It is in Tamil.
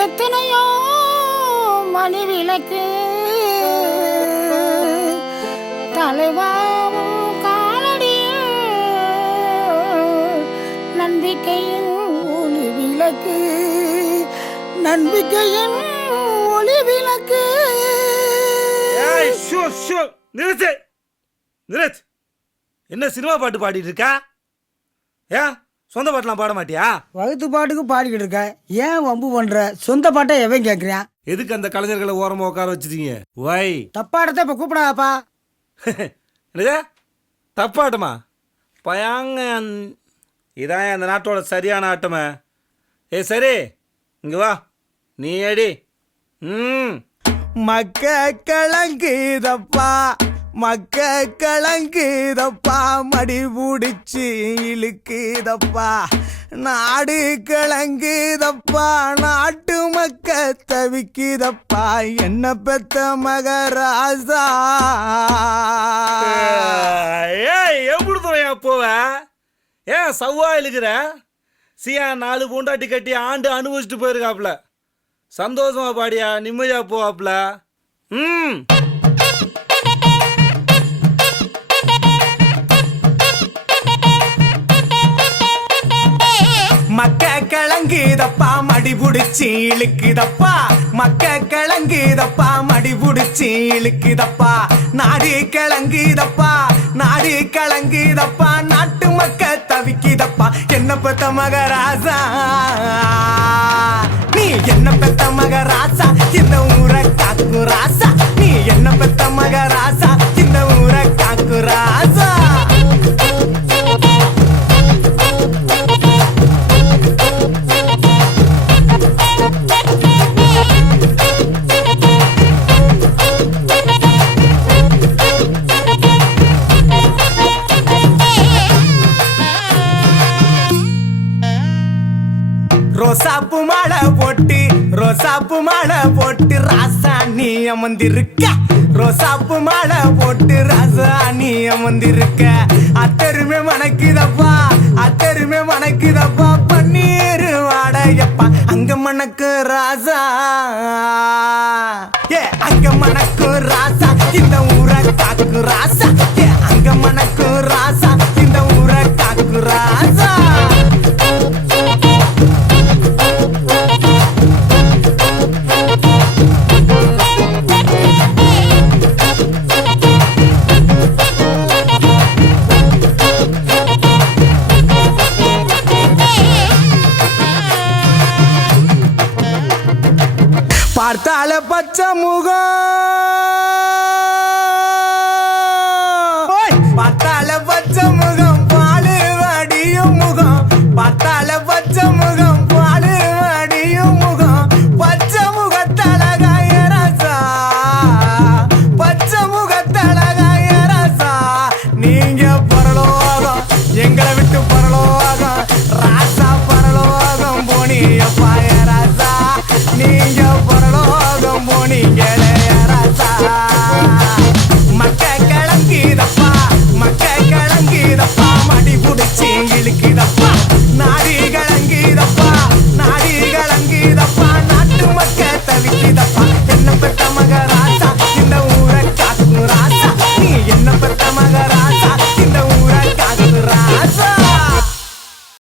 எத்தனையோ மணி விளக்கு தலைவாவும் காலடியில் நம்பிக்கையின் ஒளி விளக்கு, நம்பிக்கையின் ஒளி விளக்கு. நிறுத்து நிறுத்து. என்ன சினிமா பாட்டு பாடிட்டு இருக்கா? ஏன் சொந்த பாட்டுலாம் பாட மாட்டியா? வகுத்து பாட்டுக்கு பாடிக்கிட்டு இருக்க, ஏன் வம்பு பண்ற? சொந்த பாட்டை எவன் கேட்குறான்? எதுக்கு அந்த கலைஞர்களை ஓரமா உட்கார வச்சிருக்கீங்க? வை தப்பாடத்தை இப்ப கூப்பிடாப்பா. என்னது தப்பாட்டமா? பயாங்க இதான் அந்த நாட்டோட சரியான ஆட்டமே. சரி இங்க வா, நீ அடி. மக்க கலங்குதப்பா, மக்க கலங்குதப்பா, மடி பிடிச்சி இழுக்குதப்பா, நாடு கலங்குதப்பா, நாட்டு மக்க தவிக்குதப்பா, என்ன பெத்த மகராசா. எப்படி துறையா போவ? ஏன் சவ்வா இழுக்கிற? சியா 4 பூண்டாட்டி கட்டி ஆண்டு அனுபவிச்சுட்டு போயிருக்காப்ல. சந்தோஷமா பாடியா, நிம்மதியா போவாப்ல. மக்க கலங்குதப்பா, மடி புடிச்சி இழுக்குதப்பா, மக்க கலங்குதப்பா, மடி புடிச்சி இழுக்குதப்பா, நாடு கலங்குதப்பா, நாடு கலங்குதப்பா, நாட்டு மக்க தவிக்குதப்பா, என்ன பெத்த மகராசா. நீ என்ன பெத்த மகராசா, இந்த ஊரை காக்கு ராசா. நீ என்ன பெத்த மகராசா, இந்த ஊரை காக்கு ராசா. ரோசாப்பு மாலை போட்டு, ரோசாப்பு மாலை போட்டு ராசா நீ அமர்ந்திருக்க, ரோசாப்பு மாலை போட்டு ராசா நீ அமர்ந்திருக்க, அத்தருமே மணக்குதப்பா, அத்தருமே மணக்குதப்பா, பன்னீர் வாடையப்பா, அங்க மணக்கு ராசா. அங்க மணக்கு ராசா, இந்த ஊரை காக்கு ராசா. அங்க மணக்கு ராசா, இந்த ஊரை காக்கு ராசா. பார்த்தால பச்சை முகம்,